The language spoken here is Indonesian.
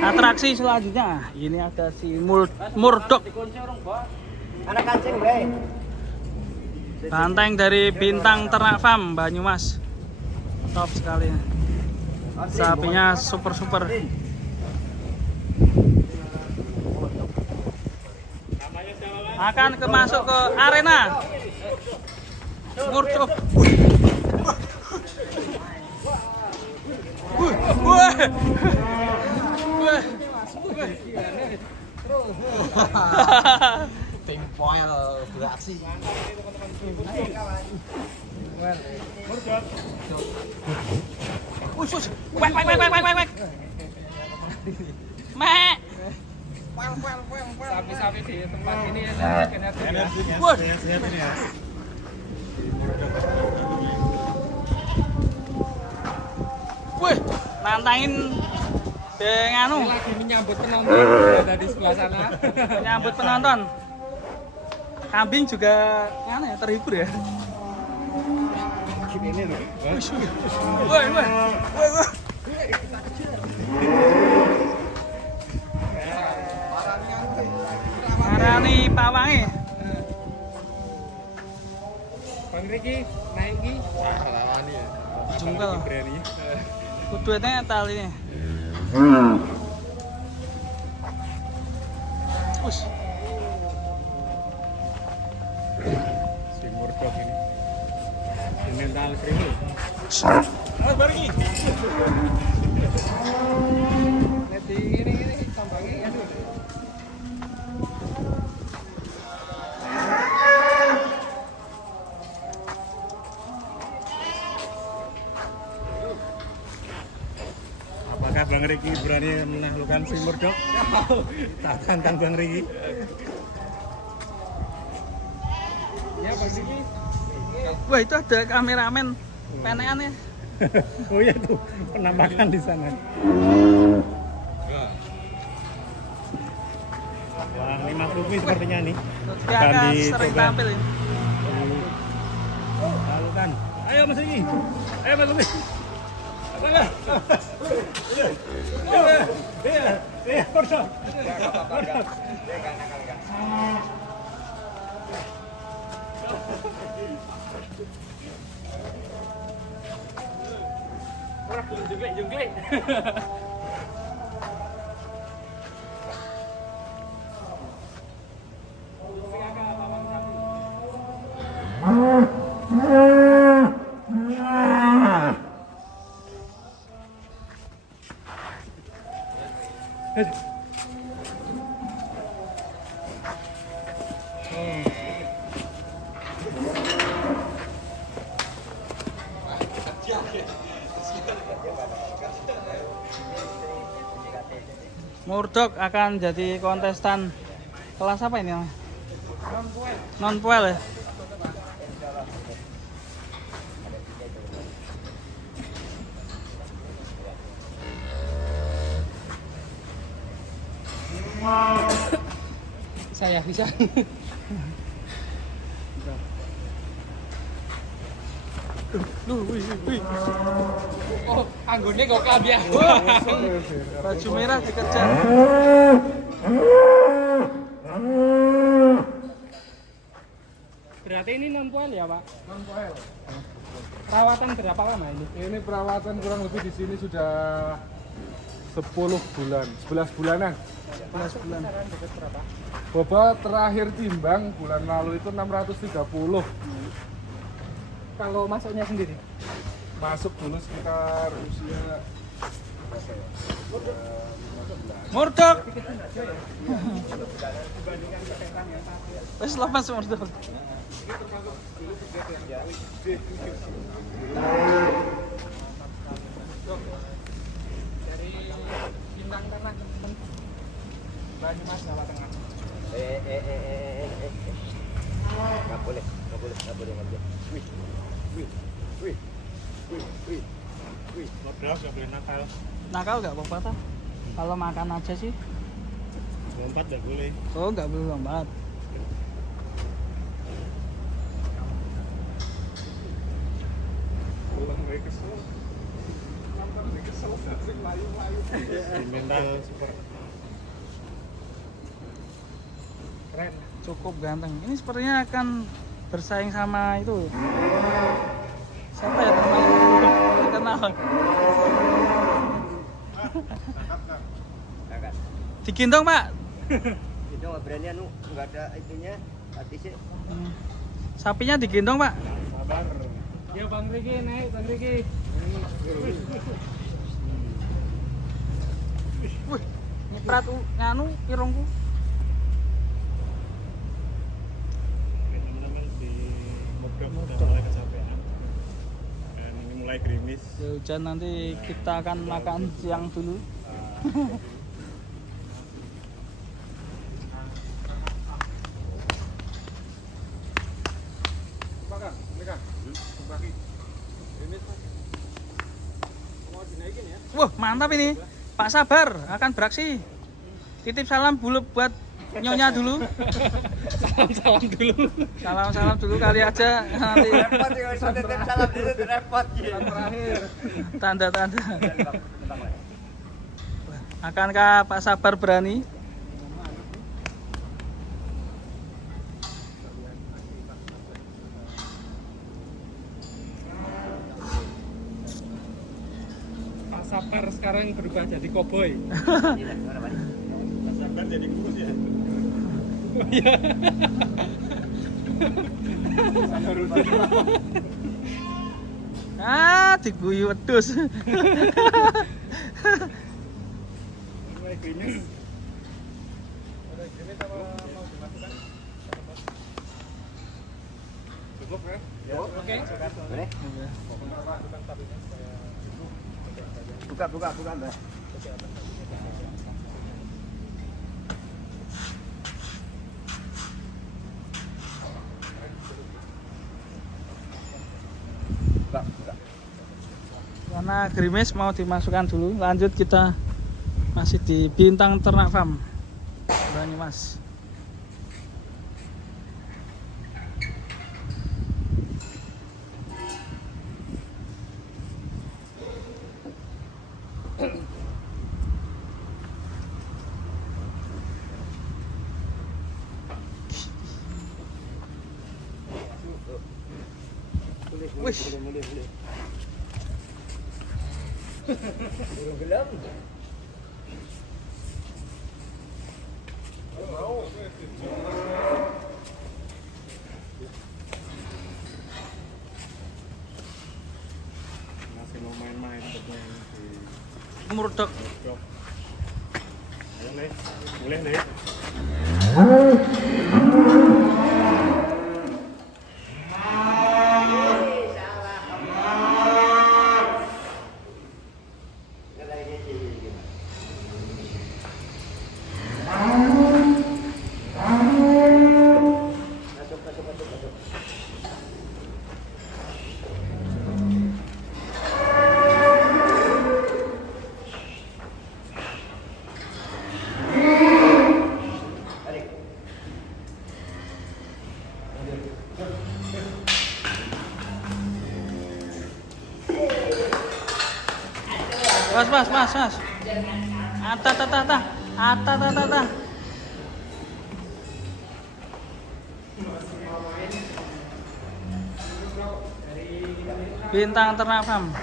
Atraksi selanjutnya, ini ada si Murdoch. Anak kancing, Bre. Banteng dari Bintang Ternak Farm Banyumas. Top sekali. Sapinya super. Akan masuk ke arena. Murdoch. Tim foil beraksi. Wek. Mek. Sapi-sapi di tempat ini Energinya. Wih, nantangin nganu. lagi menyambut penonton ada di sebelah sana. Menyambut penonton. Kambing juga nganu ya, terhibur ya. Ini loh. Woi. Marani pawange. Bang Riki naik ki. Lawani ya. Jungkel. Berani. Kuduetnya tali nih. Us. Si Murdoch ini. Si mental kriminal. Awas barengi. Nanti ini sambangi aduh. Apakah Bang Riki berani menaklukkan si Murdoch? Tak tantang Bang Riki. Ya Bang Riki. Wah, itu ada kameramen penekan ya. Oh iya tuh penampakan di sana. Wah, ini maklumi sepertinya nih. Dia akan sering tampil ini. Lalukan. Ayo Mas Riki. Ayo Mas Riki. Iya, Murdoch. Jungklik. Murdoch akan jadi kontestan kelas apa ini? Non-puel ya? Saya bisa. Wih. Oh, anggone kok kabeh. Baju merah dikejar. Berarti ini 6 ya, Pak? 6 Perawatan berapa lama ini? Ini perawatan kurang lebih di sini sudah 10 bulan, 11 bulanan. 11 bulan. Bobot terakhir timbang bulan lalu itu 630. Kalau masuknya sendiri? Masuk dulu sekitar usia Murdoch. Wes lepas Murdoch. Dari Bintang Ternak Banyumas, Jawa Tengah. Nggak boleh, nggak boleh, nggak boleh, nggak boleh. Wih, wih, wih, wih, wih, wih. Ngobrol nggak boleh nakal. Nakal nggak apa-apa tuh. Kalau makan aja sih. Lompat nggak boleh. Oh, nggak boleh lompat. Pulang kayak kesel. Nonton ini kesel sih layu-layu. Di mental support. Keren. Cukup ganteng. Ini sepertinya akan bersaing sama itu. Siapa ya namanya? Nggak kenal. Kakak. Digendong, Pak. Itu nggak berani anu, nggak ada itunya, hati sih. Sapinya digendong, Pak. Sabar. Ya Bang Riki naik, Bang Riki. Wih, nyeprat nganu irungku. Teman-teman di Mordok udah mulai kecapean. Dan ini mulai gerimis. Ya hujan nanti kita akan makan siang dulu. Makan, ini kan. Bagi. Ini mau dinaikin ya? Wah, mantap ini. Pak Sabar akan beraksi. Titip salam bulu buat nyonya dulu. Salam dulu. Salam-salam dulu kali aja nanti Repot ya, sudah tim salam dulu tuh repot. Terakhir. tanda-tanda. Akankah Pak Sabar berani? Pak Sabar sekarang berubah jadi koboi. Sabar jadi kurus ya. Ah, diguyu wedhus. Mulai gerimis. Ada gini sama mau dimasukkan. Cukup ya? Oke. Boleh? Masukkan sapinya supaya Buka, buka, buka, Mbak. Buka, buka. Karena gerimis mau dimasukkan dulu. Lanjut kita masih di Bintang Ternak Farm Banyumas. Boleh, Wih. boleh, boleh. Burung gelam. Masih mau main-main bermain di Murdok. Mordok. Ayo nih, boleh nih. Masuk, masuk, masuk, masuk. Tarik. Mas. Ata. Bintang Ternak Farm.